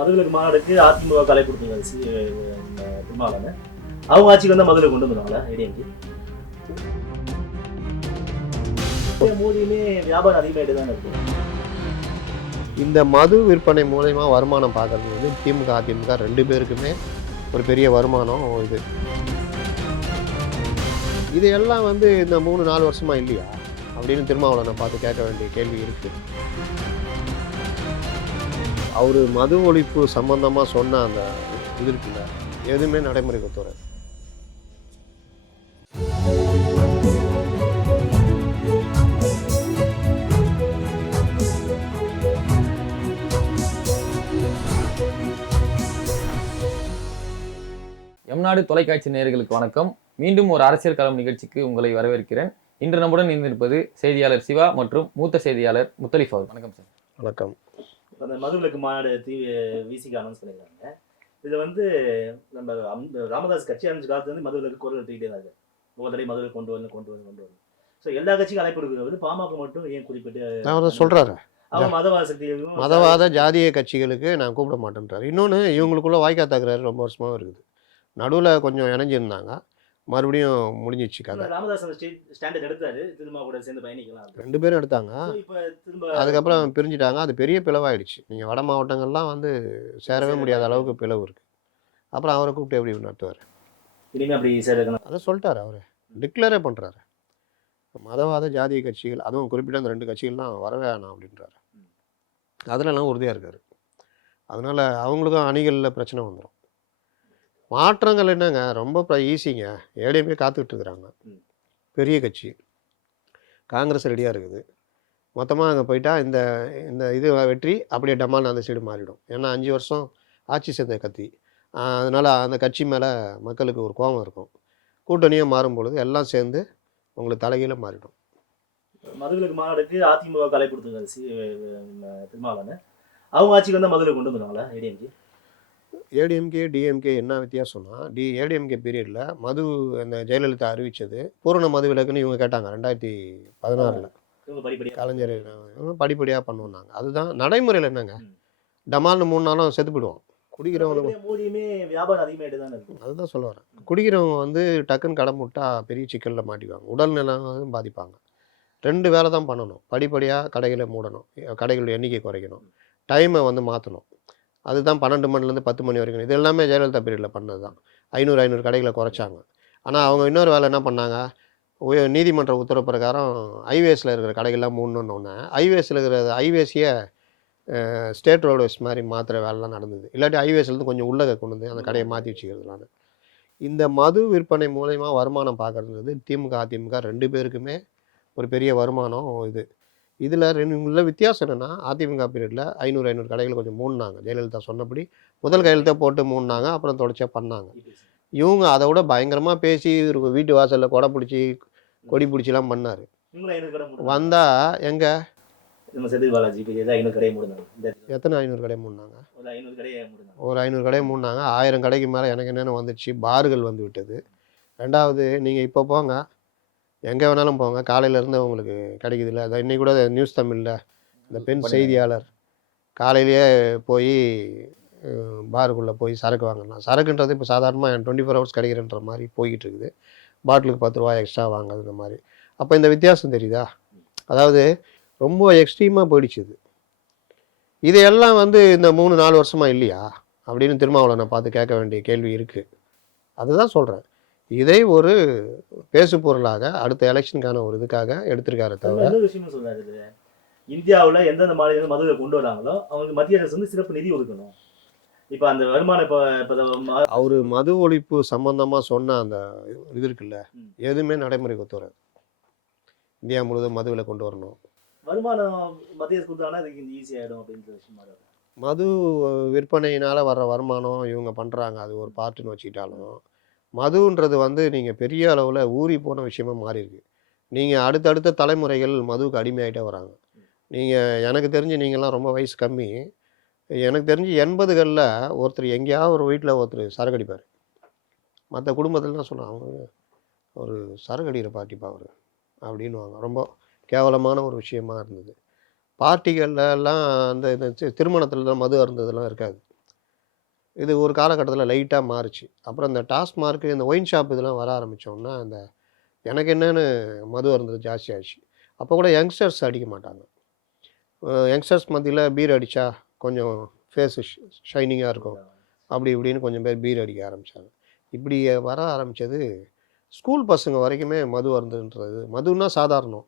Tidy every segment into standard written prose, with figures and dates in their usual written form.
மதுவிலக்கு மாநாடுக்கு அதிமுக கலை கொடுத்துருக்காரு திருமாவளவன். அவங்க ஆட்சிக்கு வந்து மதுரை கொண்டு வந்துருவாங்களா ஐடியாக்கு? மோடியுமே வியாபாரம் அதிகமாகிட்டு தான் இருக்கு. இந்த மது விற்பனை மூலயமா வருமானம் பார்க்கறது வந்து திமுக அதிமுக ரெண்டு பேருக்குமே ஒரு பெரிய வருமானம். இது எல்லாம் வந்து இந்த 3-4 வருஷமா இல்லையா அப்படின்னு திருமாவளவனை பார்த்து கேட்க வேண்டிய கேள்வி இருக்கு. அவர் மது ஒழிப்பு சம்பந்தமா சொன்ன அந்த இது இருக்குல்ல, எதுவுமே நடைமுறைக்கு ஒத்து வராது. எம்நாடு தொலைக்காட்சி நேயர்களுக்கு வணக்கம். மீண்டும் ஒரு அரசியல் களம் நிகழ்ச்சிக்கு உங்களை வரவேற்கிறேன். இன்று நம்முடன் இணைந்திருப்பது செய்தியாளர் சிவா மற்றும் மூத்த செய்தியாளர் முத்தலிஃப் அவர். வணக்கம் சார். வணக்கம். அந்த மதுவிலக்கு மாநாடு விசிக்கு அனௌன்ஸ் பண்ணியிருக்காங்க. இதில் வந்து நம்ம ராமதாஸ் கட்சி அமைச்ச காலத்துல வந்து மதுவிலக்கு குரல் எடுத்துக்கிட்டே தான் இருக்கு. ஒவ்வொரு தடவை மதுவிலக்கு கொண்டு வந்து ஸோ எல்லா கட்சிக்கும் அழைப்பு கொடுக்குறது பாமக மட்டும் ஏன் குறிப்பிட்டு அவர் சொல்றாரு, அவங்க மதவாத சக்திகளும் மதவாத ஜாதிய கட்சிகளுக்கு நான் கூப்பிட மாட்டேன்றாரு. இன்னொன்று, இவங்களுக்குள்ள வாய்க்கா தகராறு ரொம்ப வருஷமாகவும் இருக்குது. நடுவில் கொஞ்சம் இணைஞ்சிருந்தாங்க, மறுபடியும் முடிஞ்சிச்சு கதை. ராமதாஸ் ஸ்டாண்டர்ட் எடுத்தாரு, திரும்ப கூட சேர்ந்து பயணிக்கலாம். 2 பேரும் எடுத்தாங்க. அதுக்கப்புறம் பிரிஞ்சுட்டாங்க. அது பெரிய பிளவாயிடுச்சு. நீங்கள் வட மாவட்டங்கள்லாம் வந்து சேரவே முடியாத அளவுக்கு பிளவு இருக்குது. அப்புறம் அவரை கூப்பிட்டு எப்படி நடத்துவார்? இனிமேல் அப்படி சேரணும் அதை சொல்லிட்டார். அவர் டிக்ளரே பண்ணுறாரு, மதவாத ஜாதிய கட்சிகள், அதுவும் குறிப்பிட்ட அந்த 2 கட்சிகள்லாம் வரவே வேணாம் அப்படின்றாரு. அதிலெல்லாம் உறுதியாக இருக்கார். அதனால் அவங்களுக்கும் அணிகளில் பிரச்சனை வந்துடும். மாற்றங்கள் என்னங்க, ரொம்ப ஈஸிங்க. ஏடிஎம்கே காத்துக்கிட்டு இருக்கிறாங்க, பெரிய கட்சி. காங்கிரஸ் ரெடியாக இருக்குது. மொத்தமாக அங்கே போயிட்டா இந்த இந்த இது வெற்றி அப்படியே டமால் அந்த சைடு மாறிடும். ஏன்னா 5 வருஷம் ஆட்சி சேர்ந்த கட்சி. அதனால் அந்த கட்சி மேலே மக்களுக்கு ஒரு கோபம் இருக்கும். கூட்டணியும் மாறும் பொழுது எல்லாம் சேர்ந்து உங்களுக்கு தலைகீழ மாறிடும். மதுவிலக்கு மாநாடுக்கு அதிமுக கலை கொடுத்துருக்காரு திருமாவளவன். அவங்க ஆட்சிக்கு வந்து மதுரை கொண்டு வந்துருவாங்களா ஏடிஎம்கே டிஎம்கே என்ன வித்தியாசம்னா, ஏடிஎம்கே பீரியடில் மது அந்த ஜெயலலிதா அறிவித்தது பூரண மது விலக்குன்னு இவங்க கேட்டாங்க 2016. கலைஞர் படிப்படியாக பண்ணுவாங்க. அதுதான் நடைமுறையில். என்னங்க, டமால்னு 3 நாளும் செத்து போயிடுவோம். குடிக்கிறவங்க மோடியுமே வியாபாரம் அதிகமாகிட்டு தான் இருக்கு. அதுதான் சொல்ல வரேன். குடிக்கிறவங்க வந்து டக்குன்னு கடன் முட்டா பெரிய சிக்கலில் மாட்டிக்குவாங்க, உடல்நலம் பாதிப்பாங்க. 2 வேலை தான் பண்ணணும். படிப்படியாக கடைகளை மூடணும், கடைகளோட எண்ணிக்கை குறைக்கணும், டைமை வந்து மாற்றணும். அதுதான் 12 மணிலேருந்து 10 மணி வரைக்கும். இது எல்லாமே ஜெயலலிதா பீரியடில் பண்ணது தான். 500 கடைகளை குறைச்சாங்க. ஆனால் அவங்க இன்னொரு வேலை என்ன பண்ணாங்க, நீதிமன்ற உத்தரவு பிரகாரம் ஹைவேஸில் இருக்கிற கடைகள்லாம் மூடணுன்னொன்னே ஹைவேஸில் இருக்கிற ஹைவேஸையே ஸ்டேட் ரோடுவேஸ் மாதிரி மாற்றுற வேலைலாம் நடந்தது. இல்லாட்டி ஹைவேஸ்லேருந்து கொஞ்சம் உள்ளே கொண்டு வந்து அந்த கடையை மாற்றி வச்சுக்கிறதுலான்னு. இந்த மது விற்பனை மூலயமா வருமானம் பார்க்குறது திமுக அதிமுக 2 பேருக்குமே ஒரு பெரிய வருமானம். இதில் உள்ள வித்தியாசம் என்னென்னா, அதிமுக பீரியடில் 500 கடைகள் கொஞ்சம் மூடினாங்க. ஜெயலலிதா சொன்னபடி முதல் கையெழுத்தை போட்டு மூடினாங்க, அப்புறம் தொடர்ச்சியாக பண்ணாங்க. இவங்க அதை விட பயங்கரமாக பேசி வீட்டு வாசலில் கொடி பிடிச்சிலாம் பண்ணார். வந்தால் எங்கே எத்தனை 500 கடை மூடினாங்க? ஒரு 500 கடை மூடினாங்க. 1000 கடைக்கு மேலே எனக்கு என்னென்ன வந்துடுச்சு, பார்கள் வந்து விட்டது. 2வது, நீங்கள் இப்போ போங்க, எங்கே வேணாலும் போங்க, காலையிலேருந்து உங்களுக்கு கிடைக்குதுல்ல. அதை இன்றைக்கி கூட நியூஸ் தமிழில் இந்த பெண் செய்தியாளர் காலையிலேயே போய் பாருக்குள்ளே போய் சரக்கு வாங்கலாம். சரக்குன்றது இப்போ சாதாரணமாக 24 ஹவர்ஸ் கிடைக்கிறன்ற மாதிரி போய்கிட்டு இருக்குது. பாட்டிலுக்கு 10 ரூபா எக்ஸ்ட்ரா வாங்குறது இந்த மாதிரி. அப்போ இந்த வித்தியாசம் தெரியுதா? அதாவது ரொம்ப எக்ஸ்ட்ரீமாக போயிடுச்சு. இதையெல்லாம் வந்து இந்த 3-4 வருஷமாக இல்லையா அப்படின்னு திருமாவளவனை பார்த்து கேட்க வேண்டிய கேள்வி இருக்குது. அதுதான் சொல்கிறேன். இதை ஒரு பேசு பொருளாக அடுத்த எலெக்ஷனுக்கான ஒரு இதுக்காக எடுத்திருக்காரு. தவிர விஷயமும் சொல்றாரு, இந்தியாவில் எந்தெந்த மாநிலம் மதுவை கொண்டு வராங்களோ அவங்களுக்கு மத்திய அரசு வந்து சிறப்பு நிதி ஒதுக்கணும். இப்போ அந்த வருமானம் அவரு மது ஒழிப்பு சம்பந்தமாக சொன்ன அந்த இது இருக்குல்ல, எதுவுமே நடைமுறைக்கு ஒத்து வராது. இந்தியா முழுவதும் மதுவில் கொண்டு வரணும், வருமானம் மத்திய அரசு கொடுத்தாங்கன்னா அதுக்கு ஈஸியாகிடும் அப்படின்ற விஷயமா. மது விற்பனையினால் வர்ற வருமானம் இவங்க பண்ணுறாங்க, அது ஒரு பார்ட்டுன்னு வச்சுக்கிட்டாலும் மதுன்றது வந்து நீங்கள் பெரிய அளவில் ஊறி போன விஷயமா மாறி இருக்கு. நீங்கள் அடுத்தடுத்த தலைமுறைகள் மதுவுக்கு அடிமையாகிட்டே வராங்க. எனக்கு தெரிஞ்சு நீங்கள்லாம் ரொம்ப வயசு கம்மி. எனக்கு தெரிஞ்சு 80களில் ஒருத்தர் எங்கேயாவது ஒரு வீட்டில் ஒருத்தர் சரக்கு அடிப்பார். மற்ற குடும்பத்துலலாம் சொன்னாங்க, அவங்க ஒரு சரக்கு அடிக்கிற பார்ட்டிப்பா அவர் அப்படின்வாங்க. ரொம்ப கேவலமான ஒரு விஷயமா இருந்தது. பார்ட்டிகள்லாம் அந்த திருமணத்தில் தான் மது அருந்ததெல்லாம் இருக்காது. இது ஒரு காலகட்டத்தில் லைட்டாக மாறுச்சு. அப்புறம் இந்த டாஸ்மார்க்கு, இந்த ஒயின் ஷாப் இதெல்லாம் வர ஆரம்பித்தோன்னா, அந்த எனக்கு என்னன்னு மது அருந்துறது ஜாஸ்தி ஆயிடுச்சு. அப்போ கூட யங்ஸ்டர்ஸ் அடிக்க மாட்டாங்க. யங்ஸ்டர்ஸ் மத்தியில் பீர் அடித்தா கொஞ்சம் ஃபேஸு ஷைனிங்காக இருக்கும். அப்படி இப்படின்னு கொஞ்சம் பேர் பீர் அடிக்க ஆரம்பித்தாங்க. இப்படி வர ஆரம்பித்தது ஸ்கூல் பசங்க வரைக்குமே மது அருந்துன்றது. மதுன்னா சாதாரணம்.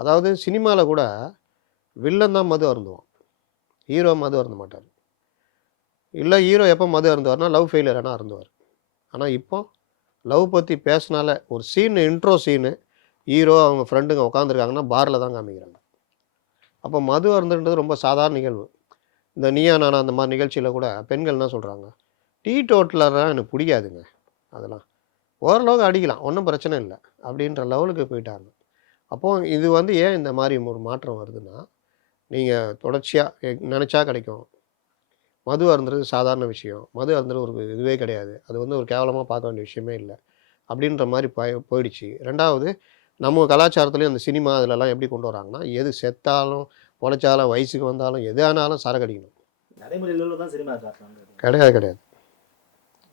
அதாவது சினிமாவில் கூட வில்லன் தான் மது அருந்துவான், ஹீரோ மது அருந்த மாட்டார். இல்லை ஹீரோ எப்போ மது அருந்துவார்னா லவ் ஃபெயிலியர் ஆனால் அருந்துவார். ஆனால் இப்போ லவ் பற்றி பேசினால ஒரு சீனு, இன்ட்ரோ சீனு, ஹீரோ அவங்க ஃப்ரெண்டுங்க உட்காந்துருக்காங்கன்னா பாரில் தான் காமிக்கிறாங்க. அப்போ மது அருந்துன்றது ரொம்ப சாதாரண நிகழ்வு. இந்த நீயா நானா அந்த மாதிரி நிகழ்ச்சியில் கூட பெண்கள் என்ன சொல்கிறாங்க, டீ டோட்டலராக எனக்கு பிடிக்காதுங்க, அதெல்லாம் ஓரளவுக்கு அடிக்கலாம், ஒன்றும் பிரச்சனை இல்லை அப்படின்ற லெவலுக்கு போயிட்டாங்க. அப்போது இது வந்து ஏன் இந்த மாதிரி ஒரு மாற்றம் வருதுன்னா, நீங்கள் தொடர்ச்சியாக நினச்சா கிடைக்கும். மது அருந்துறது சாதாரண விஷயம், மது அருந்துறது ஒரு இதுவே கிடையாது, அது வந்து ஒரு கேவலமாக பார்க்க வேண்டிய விஷயமே இல்லை அப்படின்ற மாதிரி போயிடுச்சு. ரெண்டாவது, நம்ம கலாச்சாரத்துலேயும் அந்த சினிமா அதிலெல்லாம் எப்படி கொண்டு வராங்கன்னா, எது செத்தாலும் பொழைச்சாலும் வயசுக்கு வந்தாலும் எது ஆனாலும் சரக்கு அடிக்கணும். நடைமுறையில் தான் சினிமா காட்டுறாங்க. கிடையாது கிடையாது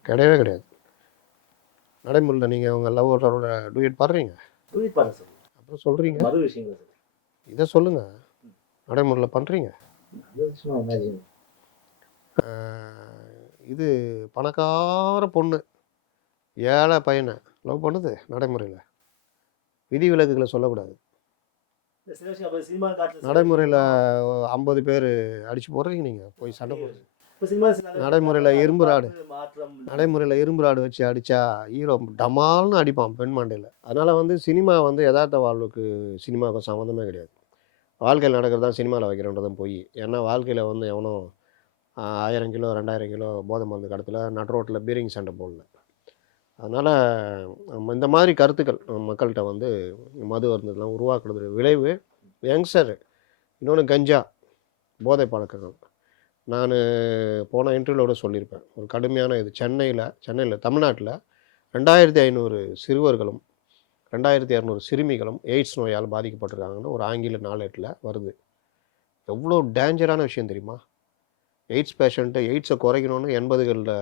கிடையவே கிடையாது. நடைமுறையில் நீங்கள் உங்கள் லவ்வரோட டூயட் பாடுறீங்க, டூயட் பாட சொல்லு, அப்புறம் சொல்கிறீங்க மது விஷயங்கள் சொல்லு, இதை சொல்லுங்கள். நடைமுறையில் பண்ணுறீங்க. இது பணக்கார பொண்ணு ஏழை பையனை லவ் பண்ணுது நடைமுறையில். விதிவிலக்குகளை சொல்லக்கூடாது. நடைமுறையில் 50 பேர் அடித்து போடுறீங்க, நீங்கள் போய் சண்டை போடுறீங்க. நடைமுறையில் இரும்பு ராடு வச்சு அடித்தா ஹீரோ டமால்னு அடிப்பான் பெண் மண்டையில். அதனால் வந்து சினிமா வந்து யதார்த்த வாழ்வுக்கு சினிமாவுக்கும் சம்மந்தமே கிடையாது. வாழ்க்கையில் நடக்கிறது தான் சினிமாவில் வைக்கிறன்றதும் போய். ஏன்னா வாழ்க்கையில் வந்து எவனும் 1000 கிலோ 2000 கிலோ போதை மருந்து கடத்தில் நடுரோட்டில் பீரிங் சண்டை போடல. அதனால் இந்த மாதிரி கருத்துக்கள் மக்கள்கிட்ட வந்து மது அருந்ததெல்லாம் உருவாக்குறது விளைவு யங்ஸ்டர். இன்னொன்று கஞ்சா, போதை பழக்கங்கள். நான் போன இன்டர்வியூவோட சொல்லியிருப்பேன், ஒரு கடுமையான இது சென்னையில் தமிழ்நாட்டில் 2500 சிறுவர்களும் 2200 சிறுமிகளும் எய்ட்ஸ் நோயால் பாதிக்கப்பட்டிருக்காங்கன்னு ஒரு ஆங்கில நாளேட்டில் வருது. எவ்வளோ டேஞ்சரான விஷயம் தெரியுமா? எய்ட்ஸ் பேஷண்ட்டு எய்ட்ஸை குறைக்கணும்னு 80களில்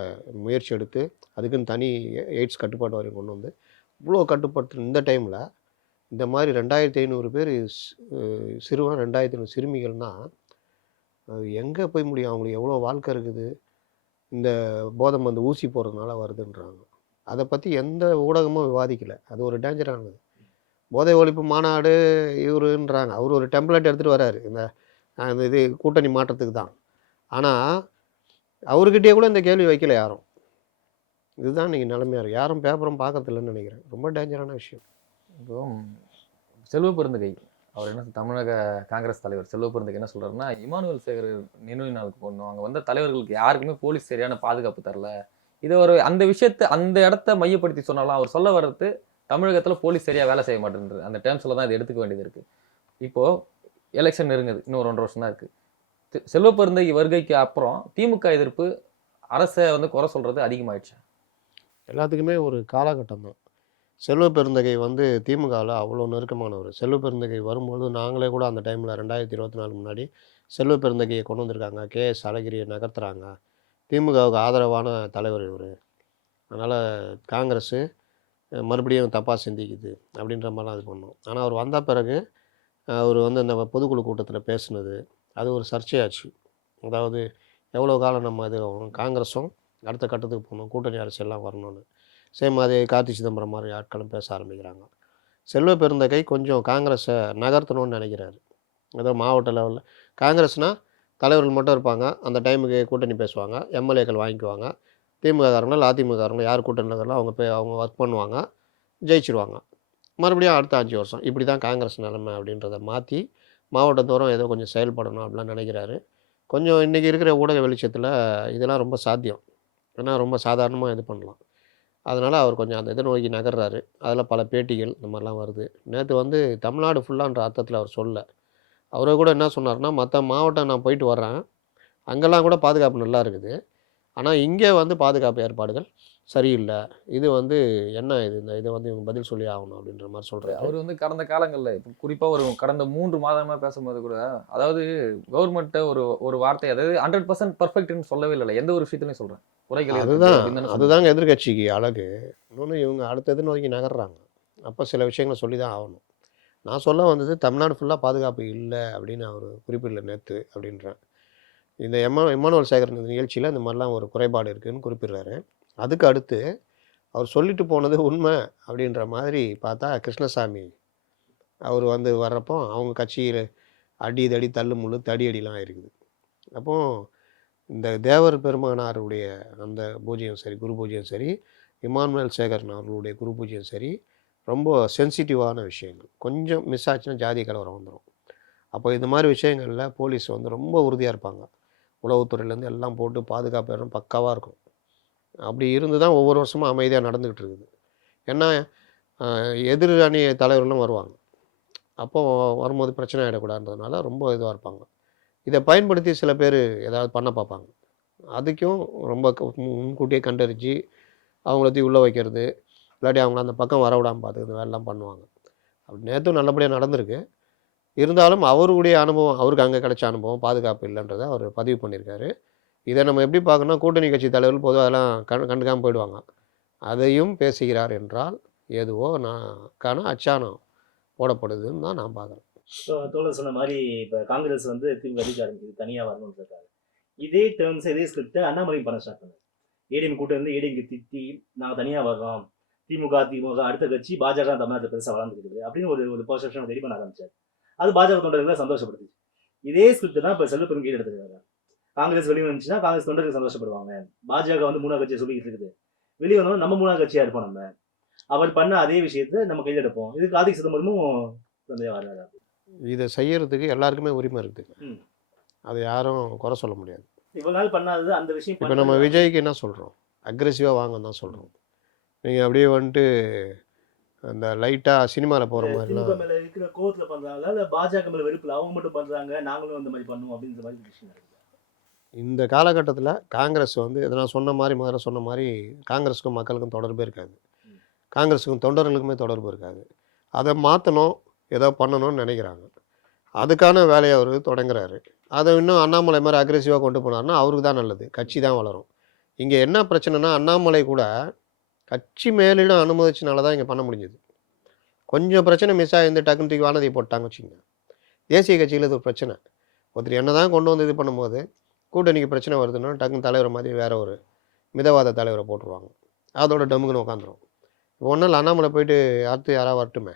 முயற்சி எடுத்து அதுக்குன்னு தனி எய்ட்ஸ் கட்டுப்பாட்டு வரையும் கொண்டு வந்து இவ்வளோ கட்டுப்பாட்டு இந்த டைமில் இந்த மாதிரி 2500 பேர் சிறுவன் 2500 சிறுமிகள்னால் எங்கே போய் முடியும்? அவங்களுக்கு எவ்வளோ வாழ்க்கை இருக்குது. இந்த போதை மருந்து ஊசி போடுறதுனால வருதுன்றாங்க. அதை பற்றி எந்த ஊடகமும் விவாதிக்கலை. அது ஒரு டேஞ்சரானது. போதை ஒழிப்பு மாநாடு இவருன்றாங்க, அவர் ஒரு டெம்ப்ளேட் எடுத்துகிட்டு வர்றாரு இந்த இது கூட்டணி மாற்றத்துக்கு தான். ஆனால் அவர்கிட்டயே கூட இந்த கேள்வி வைக்கல யாரும். இதுதான் இன்றைக்கி நிலைமையாக இருக்குது. யாரும் பேப்பரும் பார்க்கறதில்லன்னு நினைக்கிறேன். ரொம்ப டேஞ்சரான விஷயம். இப்போ செல்வ பெருந்தகை அவர் என்ன, தமிழக காங்கிரஸ் தலைவர் செல்வ பெருந்தகை என்ன சொல்கிறாருன்னா, இமானுவேல் சேகர் நினைவு நாளுக்கு போடணும், அங்கே வந்த தலைவர்களுக்கு யாருக்குமே போலீஸ் சரியான பாதுகாப்பு தரல. இதை ஒரு அந்த விஷயத்தை அந்த இடத்த மையப்படுத்தி சொன்னாலும் அவர் சொல்ல வர்றது தமிழகத்தில் போலீஸ் சரியாக வேலை செய்ய மாட்டேன்றது அந்த டேர்ம்ஸில் தான் இது எடுத்துக்க வேண்டியது இருக்குது. இப்போது எலெக்ஷன் நெருங்குது, இன்னும் 1.5 வருஷம் தான் இருக்குது. செல்வ பெருந்தகை வருகைக்கு அப்புறம் திமுக எதிர்ப்பு அரசை வந்து குறை சொல்கிறது அதிகமாகிடுச்சு. எல்லாத்துக்குமே ஒரு காலகட்டம் தான். செல்வ பெருந்தகை வந்து திமுகவில் அவ்வளோ நெருக்கமானவர். செல்வ பெருந்தகை வரும்போது நாங்களே கூட அந்த டைமில் 2024 முன்னாடி செல்வ பெருந்தகையை கொண்டு வந்திருக்காங்க, KS அழகிரியை நகர்த்துறாங்க, திமுகவுக்கு ஆதரவான தலைவர் இவர், அதனால் காங்கிரஸு மறுபடியும் தப்பாக சிந்திக்குது அப்படின்ற மாதிரிலாம் இது பண்ணோம். ஆனால் அவர் வந்த பிறகு அவர் வந்து அந்த பொதுக்குழு கூட்டத்தில் பேசுனது அது ஒரு சர்ச்சையாச்சு. அதாவது எவ்வளோ காலம் நம்ம இது காங்கிரஸும் அடுத்த கட்டத்துக்கு போகணும், கூட்டணி அரசியல்லாம் வரணும்னு. சேம் அதே கார்த்தி சிதம்பரம் மாதிரி ஆட்களும் பேச ஆரம்பிக்கிறாங்க. செல்வ பெருந்தகை கொஞ்சம் காங்கிரஸை நகர்த்தணும்னு நினைக்கிறாரு. ஏதோ மாவட்ட லெவலில் காங்கிரஸ்னால் தலைவர்கள் மட்டும் இருப்பாங்க, அந்த டைமுக்கு கூட்டணி பேசுவாங்க, எம்எல்ஏக்கள் வாங்கிக்குவாங்க, திமுககாரங்களோ அதிமுககாரங்களோ யார் கூட்டணியில் இருக்கிறாங்களோ அவங்க ஒர்க் பண்ணுவாங்க, ஜெயிச்சிருவாங்க. மறுபடியும் அடுத்த 5 வருஷம் இப்படி தான் காங்கிரஸ் நிலைமை அப்படின்றத மாற்றி மாவட்டத்தோறும் ஏதோ கொஞ்சம் செயல்படணும் அப்படிலாம் நினைக்கிறாரு. கொஞ்சம் இன்றைக்கி இருக்கிற ஊடக வெளிச்சத்தில் இதெல்லாம் ரொம்ப சாத்தியம், ஏன்னா ரொம்ப சாதாரணமாக இது பண்ணலாம். அதனால் அவர் கொஞ்சம் அந்த இதை நோக்கி நகர்றாரு. அதில் பல பேட்டிகள் இந்த மாதிரிலாம் வருது. நேற்று வந்து தமிழ்நாடு ஃபுல்லான்ற அர்த்தத்தில் அவர் சொல்ல, அவரை கூட என்ன சொன்னார்னா, மற்ற மாவட்டம் நான் போயிட்டு வர்றேன், அங்கெல்லாம் கூட பாதுகாப்பு நல்லா இருக்குது, ஆனால் இங்கே வந்து பாதுகாப்பு ஏற்பாடுகள் சரியில்லை. இது வந்து என்ன இது இதை வந்து இவங்க பதில் சொல்லி ஆகணும் அப்படின்ற மாதிரி சொல்கிறாரு. அவர் வந்து கடந்த காலங்களில் இப்போ குறிப்பாக ஒரு கடந்த 3 மாதமாக பேசும்போது கூட, அதாவது கவர்மெண்ட்டை ஒரு ஒரு வார்த்தை, அதாவது 100% பர்ஃபெக்ட்னு சொல்லவே இல்லை. எந்த ஒரு விஷயத்துலையும் சொல்கிறேன், குறைகள் இருக்குது அப்படின்னு தானே சொல்றாரு. அதுதாங்க எதிர்க்கட்சிக்கு அழகு. இன்னொன்று இவங்க அடுத்தது நோக்கி நகர்றாங்க. அப்போ சில விஷயங்களை சொல்லி தான் ஆகணும். நான் சொல்ல வந்தது தமிழ்நாடு ஃபுல்லாக பாதுகாப்பு இல்லை அப்படின்னு அவர் குறிப்பிடல நேற்று அப்படின்றேன். இந்த இம்மானுவேல் சேகர் இந்த நிகழ்ச்சியில் இந்த மாதிரிலாம் ஒரு குறைபாடு இருக்குதுன்னு குறிப்பிடுறாரு. அதுக்கு அடுத்து அவர் சொல்லிட்டு போனது உண்மை அப்படின்ற மாதிரி பார்த்தா கிருஷ்ணசாமி அவர் வந்து வர்றப்போ அவங்க கட்சியில் அடி தடி தள்ளு முள்ளு தடி அடிலாம் இருக்குது. அப்போது இந்த தேவர் பெருமகனாருடைய அந்த பூஜையும் சரி, குரு பூஜையும் சரி, இம்மானுவேல் சேகரன் அவர்களுடைய குரு பூஜையும் சரி, ரொம்ப சென்சிட்டிவான விஷயங்கள். கொஞ்சம் மிஸ் ஆச்சுன்னா ஜாதி கலவரம் வந்துடும். அப்போ இந்த மாதிரி விஷயங்களில் போலீஸ் வந்து ரொம்ப உறுதியாக இருப்பாங்க. உளவுத்துறையிலேருந்து எல்லாம் போட்டு பாதுகாப்பு இடம் பக்காவாக இருக்கும். அப்படி இருந்து தான் ஒவ்வொரு வருஷமும் அமைதியாக நடந்துக்கிட்டு இருக்குது. ஏன்னா எதிர் அணி தலைவர்களும் வருவாங்க. அப்போது வரும்போது பிரச்சனை ஆகிடக்கூடாதுன்றதுனால ரொம்ப இதுவாக இருப்பாங்க. இதை பயன்படுத்தி சில பேர் ஏதாவது பண்ண பார்ப்பாங்க. அதுக்கும் ரொம்ப முன்கூட்டியே கண்டறிஞ்சு அவங்கள தூக்கி உள்ளே வைக்கிறது, இல்லாட்டி அவங்கள அந்த பக்கம் வரவிடாமல் பார்த்துக்கிறது வேலைலாம் பண்ணுவாங்க. அப்படி நேற்றும் நல்லபடியாக நடந்திருக்கு. இருந்தாலும் அவருடைய அனுபவம், அவருக்கு அங்கே கிடைச்ச அனுபவம் பாதுகாப்பு இல்லைன்றதை அவர் பதிவு பண்ணியிருக்காரு. இதை நம்ம எப்படி பார்க்கணும்னா, கூட்டணி கட்சி தலைவர்கள் பொதுவாக அதெல்லாம் கண்டுக்காமல் போயிடுவாங்க. அதையும் பேசுகிறார் என்றால் எதுவோ கான அச்சானம் போடப்படுதுன்னு தான் நான் பார்க்குறேன். தோழர் சொன்ன மாதிரி இப்போ காங்கிரஸ் வந்து திமுக அதிக ஆரம்பிக்குது, தனியாக வரணும்னு இருக்காரு. இதே டேர்ம்ஸ் இதே ஸ்கிரிப்டை அண்ணாமலை பண்ண ஸ்டார்ட் பண்ணார். ஏடிஎம் கூட்டம் வந்து ஏடிஎம்க்கு திட்டி நாங்கள் தனியாக வர்றோம், திமுக அடுத்த கட்சி பாஜக தமிழ்நாட்டில் பெருசாக வளர்ந்துக்கிட்டு அப்படின்னு ஒரு பர்செப்ஷன் ரெடி பண்ண ஆரம்பிச்சார். அது பாஜக தொண்டர்களை சந்தோஷப்படுத்துச்சு. இதே ஸ்கிரிப்ட் தான் இப்போ செல்வ பெருங்கீடு எடுத்துக்கிறாங்க. காங்கிரஸ் வெளியே வந்துச்சுன்னா காங்கிரஸ் தொண்டர்கள் சந்தோஷப்படுவாங்க, பாஜக வந்து 3வது கட்சியை சொல்லிக்கிட்டு இருக்குது, வெளியே வந்தோம்னா நம்ம 3வது கட்சியாக இருப்போம், நம்ம அவர் பண்ண அதே விஷயத்தை நம்ம கையில் எடுப்போம். இது கார்த்திக் சிதம்பரமும் வர்றாரு. இதை செய்யறதுக்கு எல்லாருக்குமே உரிமை இருக்குதுங்க. அதை யாரும் குறை சொல்ல முடியாது. இவ்வளோ நாள் பண்ணாதது அந்த விஷயம். இப்போ நம்ம விஜய்க்கு என்ன சொல்கிறோம், அக்ரெசிவாக வாங்கன்னு தான் சொல்கிறோம். நீங்கள் அப்படியே வந்துட்டு அந்த லைட்டாக சினிமாவில் போகிற மாதிரிலாம் திமுக மேலே இருக்கிற கோவத்தில் பண்ணுறாங்களா இல்லை பாஜக மேலே வெறுப்பில் அவங்க மட்டும் பண்ணுறாங்க, நாங்களும் அந்த மாதிரி பண்ணுவோம் அப்படின்ற மாதிரி விஷயம் இருக்குது. இந்த காலகட்டத்தில் காங்கிரஸ் வந்து இதை நான் சொன்ன மாதிரி முதல்ல சொன்ன மாதிரி காங்கிரஸுக்கும் மக்களுக்கும் தொடர்பே இருக்காது, காங்கிரஸுக்கும் தொண்டர்களுக்குமே தொடர்பு இருக்காது. அதை மாற்றணும், ஏதோ பண்ணணும்னு நினைக்கிறாங்க. அதுக்கான வேலையை அவர் தொடங்குறாரு. அதை இன்னும் அண்ணாமலை மாதிரி அக்ரெசிவாக கொண்டு போனார்னா அவருக்கு தான் நல்லது, கட்சி தான் வளரும். இங்கே என்ன பிரச்சனைனா, அண்ணாமலை கூட கட்சி மேலிடம் அனுமதிச்சனால தான் இங்கே பண்ண முடிஞ்சது. கொஞ்சம் பிரச்சனை மிஸ் ஆகிருந்து டக்குன்னு தூக்கி வானதி போட்டாங்க வச்சுங்க. தேசிய கட்சியில் இது ஒரு பிரச்சனை. ஒருத்தர் என்ன தான் கொண்டு வந்து இது பண்ணும்போது கூட்டணிக்கு பிரச்சனை வருதுன்னா டக்குன்னு தலைவரை மாதிரி வேற ஒரு மிதவாத தலைவரை போட்டுருவாங்க. அதோட டம்முக்குன்னு உட்காந்துரும். இப்போ ஒன்றும் இல்லை, அண்ணாமலை போயிட்டு அடுத்து யாராவது வரட்டுமே.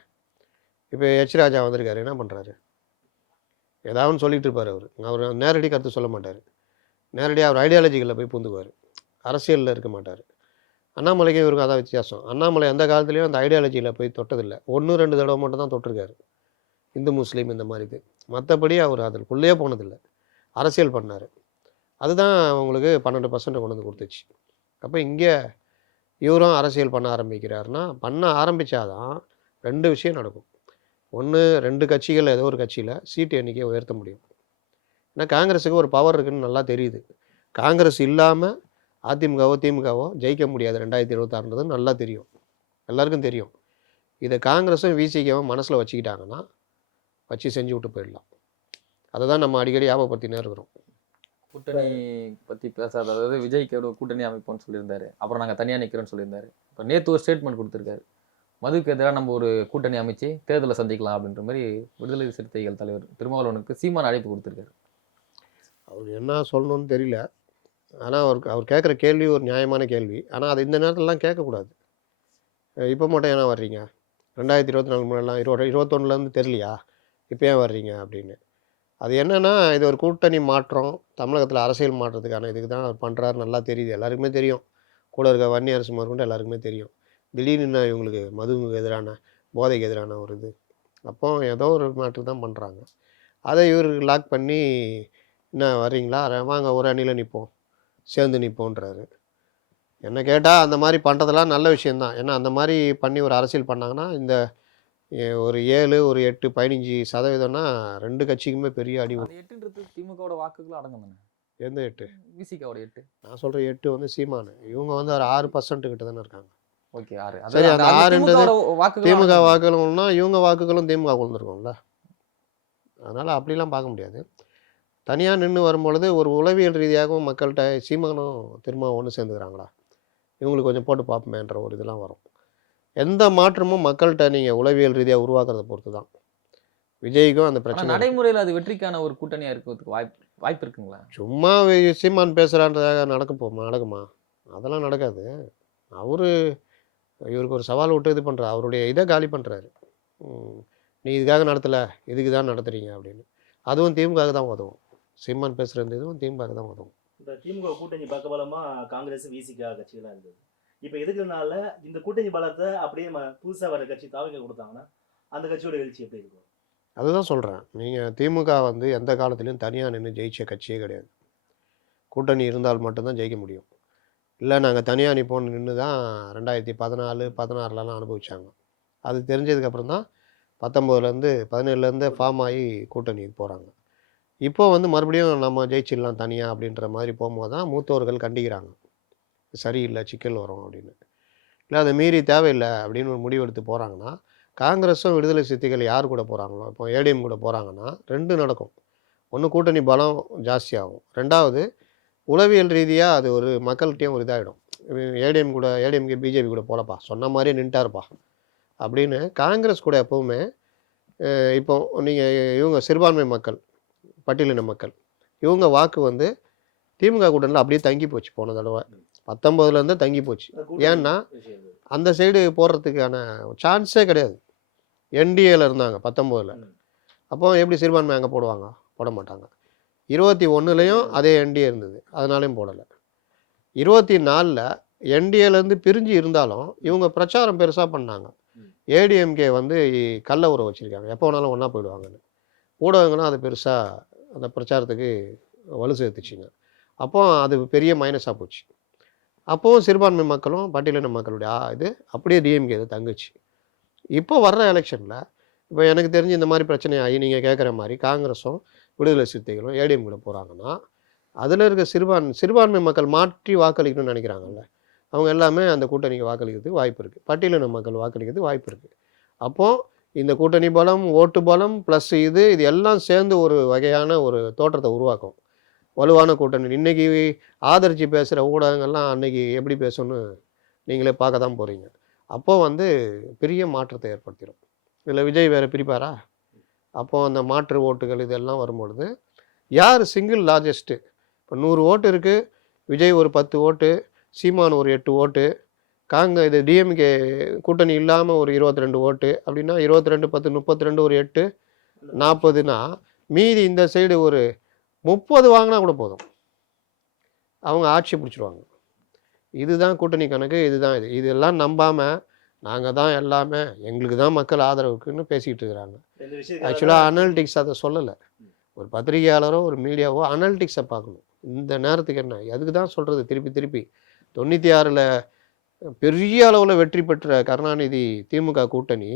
இப்போ எச் ராஜா வந்திருக்காரு, என்ன பண்ணுறாரு, ஏதாவது சொல்லிட்டு இருப்பார். அவர் நேரடி கருத்து சொல்ல மாட்டார். நேரடியாக அவர் ஐடியாலஜிகளில் போய் பூந்துக்குவார், அரசியலில் இருக்க மாட்டார். அண்ணாமலைக்கு இவருக்கு அதான் வித்தியாசம். அண்ணாமலை எந்த காலத்துலேயும் அந்த ஐடியாலஜியில் போய் தொட்டதில்லை. 1-2 தடவை மட்டும் தான் தொட்டிருக்காரு, இந்து முஸ்லீம் இந்த மாதிரி இது. மற்றபடி அவர் அதற்குள்ளேயே போனதில்லை, அரசியல் பண்ணார். அதுதான் அவங்களுக்கு 12% கொண்டு வந்து கொடுத்துச்சு. அப்போ இங்கே இவரும் அரசியல் பண்ண ஆரம்பிக்கிறாருன்னா, பண்ண ஆரம்பித்தாதான் 2 விஷயம் நடக்கும். ஒன்று, 2 கட்சிகள் ஏதோ ஒரு கட்சியில் சீட்டு எண்ணிக்கையை உயர்த்த முடியும். ஏன்னா காங்கிரஸுக்கு ஒரு பவர் இருக்குதுன்னு நல்லா தெரியுது. காங்கிரஸ் இல்லாமல் அதிமுகவோ திமுகவோ ஜெயிக்க முடியாது 2026ன்றது நல்லா தெரியும், எல்லாருக்கும் தெரியும். இதை காங்கிரஸும் விசிகவும் மனசில் வச்சுக்கிட்டாங்கன்னா வச்சு செஞ்சு விட்டு போயிடலாம். அதை தான் நம்ம அடிக்கடி ஞாபகப்படுத்தினே இருக்கிறோம். கூட்டணி பற்றி பேசாத, அதாவது விஜய்க்கு ஒரு கூட்டணி அமைப்போம்னு சொல்லியிருந்தாரு, அப்புறம் நாங்கள் தனியாக நிற்கிறோன்னு சொல்லியிருந்தாரு. இப்போ நேற்று ஒரு ஸ்டேட்மெண்ட் கொடுத்துருக்காரு, மதுக்கு எதிராக நம்ம ஒரு கூட்டணி அமைச்சு தேர்தலை சந்திக்கலாம் அப்படின்ற மாதிரி விடுதலை சிறுத்தைகள் தலைவர் திருமாவளவனுக்கு சீமான் அழைப்பு கொடுத்துருக்காரு. அவர் என்ன சொல்லணும்னு தெரியல. ஆனால் அவர் கேட்குற கேள்வி ஒரு நியாயமான கேள்வி. ஆனால் அது இந்த நேரத்திலலாம் கேட்கக்கூடாது. இப்போ மட்டும் ஏன்னா வர்றீங்க, 2024 முன்னெல்லாம் 21லேருந்து தெரியலையா, இப்போ ஏன் வர்றீங்க அப்படின்னு. அது என்னென்னா, இது ஒரு கூட்டணி மாற்றம், தமிழகத்தில் அரசியல் மாற்றத்துக்கான இதுக்கு தான் அவர் பண்ணுறாரு, நல்லா தெரியுது, எல்லாருக்குமே தெரியும். கூட இருக்க வன்னி அரசு முதற்கொண்டு எல்லாருக்குமே தெரியும். திடீர்னு இவங்களுக்கு மதுவுக்கு எதிரான, போதைக்கு எதிரான ஒரு இது. அப்போ ஏதோ ஒரு மாற்று தான் பண்ணுறாங்க. அதை இவர் லாக் பண்ணி, என்ன வர்றீங்களா, வாங்க ஒரு அணியில் நிற்போம், சேர்ந்து நிற்போன்றாரு. என்ன கேட்டால் அந்த மாதிரி பண்ணுறதெல்லாம் நல்ல விஷயந்தான். ஏன்னா அந்த மாதிரி பண்ணி ஒரு அரசியல் பண்ணாங்கன்னா, இந்த ஒரு 7, ஒரு 8, 15% 2 கட்சிக்குமே பெரிய அடி. 8ன்றது திமுகவோட வாக்குகளும் அடங்கும் தானே. எந்த 8? விசிகாவோட 8. நான் சொல்கிற 8 வந்து சீமானு. இவங்க வந்து ஒரு 6% கிட்ட தானே இருக்காங்க. ஓகே 6. சரி, அந்த 6ன்றது வாக்குகள் திமுக வாக்குகள்னா இவங்க வாக்குகளும் திமுக விழுந்திருக்கும்ல. அதனால் அப்படிலாம் பார்க்க முடியாது. தனியாக நின்று வரும்பொழுது ஒரு உளவியல் ரீதியாகவும் மக்கள்கிட்ட சீமானும் திரும்ப ஒன்று சேர்ந்துக்கிறாங்களா, இவங்களுக்கு கொஞ்சம் போட்டு பார்ப்போமேன்ற ஒரு இதெல்லாம் வரும். எந்த மாற்றமும் மக்கள்கிட்ட நீங்கள் உளவியல் ரீதியாக உருவாக்குறத பொறுத்து தான். விஜய்க்கும் அந்த ஆனா பிரச்சனை இருக்கு. நடைமுறையில அது வெற்றிக்கான ஒரு கூட்டணியா இருக்கிறதுக்கு வாய்ப்பு இருக்குங்களா? சும்மா சீமான் பேசுகிறான்றதாக நடக்குமா? அதெல்லாம் நடக்காது. அவரு இவருக்கு ஒரு சவால் விட்டு இது பண்ணுறாரு. அவருடைய இதை காலி பண்ணுறாரு. நீ இதுக்காக நடத்தலை, இதுக்கு தான் நடத்துறீங்க அப்படின்னு. அதுவும் திமுக தான் உதவும். சீமான் பேசுகிற இதுவும் திமுக தான் உதவும். இந்த திமுக கூட்டணி பக்கபலமாக காங்கிரஸ் விசிகா கட்சிகளாக இருந்தது. இப்போ எதுக்குனால இந்த கூட்டணி பலத்தை அப்படியே புதுசாக வர கட்சி தாவக கொடுத்தாங்கன்னா அந்த கட்சியோட எழுச்சி எப்படி இருக்கும்? அதுதான் சொல்கிறேன். நீங்கள் திமுக வந்து எந்த காலத்துலையும் தனியாக நின்று ஜெயிச்ச கட்சியே கிடையாது. கூட்டணி இருந்தால் மட்டும்தான் ஜெயிக்க முடியும். இல்லை நாங்கள் தனியாக நிற்போன்னு நின்று தான் 2014, 16லலாம் அனுபவிச்சாங்க. அது தெரிஞ்சதுக்கப்புறம் தான் 19லேருந்து 17லேருந்து ஃபார்ம் ஆகி கூட்டணி போகிறாங்க. இப்போ வந்து மறுபடியும் நம்ம ஜெயிச்சிடலாம் தனியாக அப்படின்ற மாதிரி போகும்போது தான் மூத்தவர்கள் கண்டிக்கிறாங்க. சரியில்லை, சிக்கல் வரும் அப்படின்னு. இல்லை அதை மீறி தேவையில்லை அப்படின்னு ஒரு முடிவெடுத்து போகிறாங்கன்னா, காங்கிரஸும் விடுதலை சிறுத்தைகள் யார் கூட போகிறாங்களோ, இப்போ ஏடிஎம் கூட போகிறாங்கன்னா 2 நடக்கும். ஒன்று கூட்டணி பலம் ஜாஸ்தியாகும். 2வது உளவியல் ரீதியாக அது ஒரு மக்கள்கிட்டையும் ஒரு இதாகிடும். ஏடிஎம்கே பிஜேபி கூட போலப்பா, சொன்ன மாதிரியே நின்ட்டாருப்பா அப்படின்னு. காங்கிரஸ் கூட எப்போவுமே இப்போ நீங்கள் இவங்க சிறுபான்மை மக்கள், பட்டியலின மக்கள், இவங்க வாக்கு வந்து திமுக கூட்டணியில் அப்படியே தங்கி போச்சு. போன தடவை 19லேருந்து தங்கி போச்சு. ஏன்னா அந்த சைடு போடுறதுக்கான சான்ஸே கிடையாது. என்டிஏல இருந்தாங்க 19ல். அப்போ எப்படி சிறுபான்மை அங்கே போடுவாங்க? போட மாட்டாங்க. 21லேயும் அதே என்டிஏ இருந்தது, அதனாலையும் போடலை. 24ல் என்டிஏலேருந்து பிரிஞ்சு இருந்தாலும் இவங்க பிரச்சாரம் பெருசாக பண்ணாங்க. ஏடிஎம்கே வந்து கள்ள உறவு வச்சுருக்காங்க, எப்போ வேணாலும் ஒன்றா போயிடுவாங்கன்னு. ஊடகங்களும் அது பெருசாக அந்த பிரச்சாரத்துக்கு வலு சேர்த்துச்சிங்க. அப்போ அது பெரிய மைனஸாக போச்சு. அப்போவும் சிறுபான்மை மக்களும் பட்டியலின மக்களுடைய இது அப்படியே டிஎம்கே இது தங்குச்சு. இப்போ வர்ற எலெக்ஷனில் இப்போ எனக்கு தெரிஞ்சு இந்த மாதிரி பிரச்சனை ஆகி நீங்கள் கேட்குற மாதிரி காங்கிரஸும் விடுதலை சிறுத்தைகளும் ஏடிஎம் கூட போகிறாங்கன்னா, அதில் இருக்க சிறுபான்மை மக்கள் மாற்றி வாக்களிக்கணும்னு நினைக்கிறாங்கல்ல, அவங்க எல்லாமே அந்த கூட்டணிக்கு வாக்களிக்கிறதுக்கு வாய்ப்பு இருக்குது. பட்டியலின மக்கள் வாக்களிக்கிறதுக்கு வாய்ப்பு இருக்குது. அப்போது இந்த கூட்டணி பலம், ஓட்டு பலம் ப்ளஸ் இது எல்லாம் சேர்ந்து ஒரு வகையான ஒரு தோற்றத்தை உருவாக்கும். வலுவான கூட்டணி. இன்றைக்கி ஆதரித்து பேசுகிற ஊடகங்கள்லாம் அன்றைக்கி எப்படி பேசணும்னு நீங்களே பார்க்க தான் போகிறீங்க. அப்போது வந்து பெரிய மாற்றத்தை ஏற்படுத்திடும். இதில் விஜய் வேறு பிரிப்பாரா? அப்போது அந்த மாற்று ஓட்டுகள் இதெல்லாம் வரும்பொழுது யார் சிங்கிள் லார்ஜஸ்ட்டு? இப்போ 100 ஓட்டு இருக்குது, விஜய் ஒரு 10 ஓட்டு, சீமான் ஒரு 8 ஓட்டு, இது டிஎம்கே கூட்டணி இல்லாமல் ஒரு 22 ஓட்டு, அப்படின்னா 22 10 32 ஒரு 8 40னா மீதி இந்த சைடு ஒரு 30 வாங்கினா கூட போதும், அவங்க ஆட்சி பிடிச்சிருவாங்க. இதுதான் கூட்டணி கணக்கு. இதுதான் இதெல்லாம் நம்பாமல் நாங்கள் தான் எல்லாமே, எங்களுக்கு தான் மக்கள் ஆதரவுக்குன்னு பேசிக்கிட்டு இருக்கிறாங்க. ஆக்சுவலாக அனலிட்டிக்ஸ் அதை சொல்லலை. ஒரு பத்திரிகையாளரோ ஒரு மீடியாவோ அனலிட்டிக்ஸை பார்க்கணும். இந்த நேரத்துக்கு என்ன, அதுக்கு தான் சொல்கிறது திருப்பி 96ல் பெரிய அளவில் வெற்றி பெற்ற கருணாநிதி திமுக கூட்டணி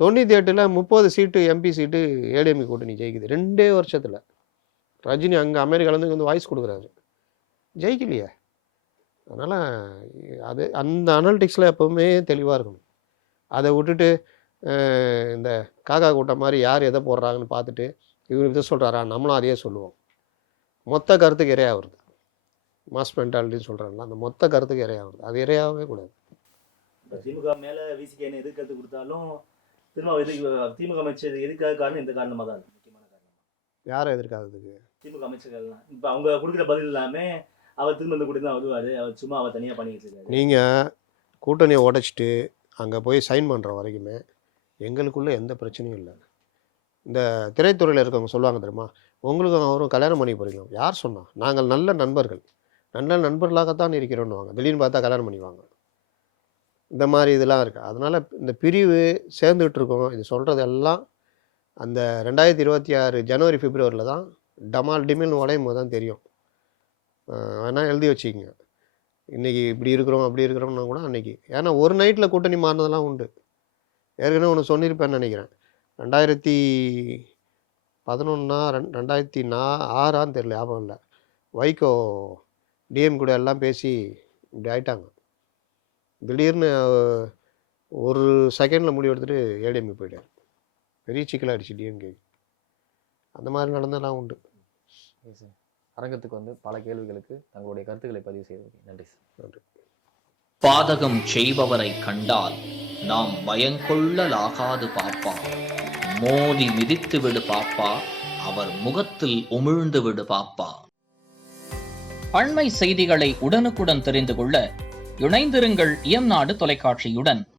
98ல் 30 சீட்டு எம்பி சீட்டு ஏடிஎம்கே கூட்டணி ஜெயிக்குது 2 வருஷத்தில். ரஜினி அங்கே அமெரிக்காலேருந்து வந்து வாய்ஸ் கொடுக்குறாரு, ஜெயிக்கலையே. அதனால் அது அந்த அனலிட்டிக்ஸில் எப்போவுமே தெளிவாக இருக்கணும். அதை விட்டுட்டு இந்த காக்கா கூட்டம் மாதிரி யார் எதை போடுறாங்கன்னு பார்த்துட்டு இவர் இதை சொல்கிறாரா நம்மளும் அதையே சொல்லுவோம். மொத்த கருத்துக்கு இரையாக வருது. மாஸ் மென்டாலிட்டின்னு சொல்கிறாங்களா, அந்த மொத்த கருத்துக்கு இரையாக வருது. அது இரையாகவே கூடாது. இப்போ திமுக மேலே விசிகே என்ன எதிர்கருத்து கொடுத்தாலும் திரும்ப திமுக அமைச்சர் எதுக்காக காரணம் இந்த காரணமாக தான் முக்கியமான காரணம். யாரை எதிர்க்காததுக்கு? திமுக அமைச்சர்கள்லாம் இப்போ அவங்க கொடுக்குற பதில் எல்லாமே அவர் திரும்ப இந்த கூட்டணி தான் வருவார், அவர் சும்மா அவர் தனியாக பண்ணிக்கிட்டு இருக்காரு. நீங்கள் கூட்டணியை உடைச்சிட்டு அங்கே போய் சைன் பண்ணுற வரைக்குமே எங்களுக்குள்ளே எந்த பிரச்சனையும் இல்லை. இந்த திரைத்துறையில் இருக்கவங்க சொல்லுவாங்க தெரியுமா, உங்களுக்கும் அவரும் கல்யாணம் பண்ணி போகிறீங்க. யார் சொன்னால்? நாங்கள் நல்ல நண்பர்களாகத்தான் இருக்கிறோன்னுவாங்க. திடீர்னு பார்த்தா கல்யாணம் பண்ணிக்குவாங்க. இந்த மாதிரி இதெல்லாம் இருக்குது. அதனால் இந்த பிரிவு சேர்ந்துகிட்டு இருக்கோம். இது சொல்கிறது எல்லாம் அந்த 2026 ஜனவரி பிப்ரவரியில் தான் டமால் டிமில்னு உடையும் போது தான் தெரியும். வேணால் எழுதி வச்சுக்கிங்க. இன்றைக்கி இப்படி இருக்கிறோம் அப்படி இருக்கிறோம்னா கூட அன்றைக்கி, ஏன்னா ஒரு நைட்டில் கூட்டணி மாறினதெல்லாம் உண்டு. ஏற்கனவே ஒன்று சொல்லியிருப்பேன்னு நினைக்கிறேன். 2011 2006 தெரியல, ஞாபகம் இல்லை. வைகோ டிஎம் கூட எல்லாம் பேசி இப்படி ஆயிட்டாங்க. திடீர்னு ஒரு செகண்டில் முடிவு எடுத்துகிட்டு ஏடிஎம்கே போயிட்டார். பெரிய சிக்கலாகிடுச்சு டிஎம்கே. அந்த மாதிரி நடந்தெல்லாம் உண்டு. அரங்கத்துக்கு வந்து பல கேள்விகளுக்கு தங்களுடைய கருத்துக்களை பதிவு செய்தது நன்றி சார். நன்றி. பாதகம் செய்பவரை கண்டால் நாம் பயங்கொள்ளலாகாது பாப்பா, மோதி மிதித்து விடு பாப்பா, அவர் முகத்தில் உமிழ்ந்து விடு பாப்பா. அண்மை செய்திகளை உடனுக்குடன் தெரிந்து கொள்ள இணைந்திருங்கள் இயம்நாடு தொலைக்காட்சியுடன்.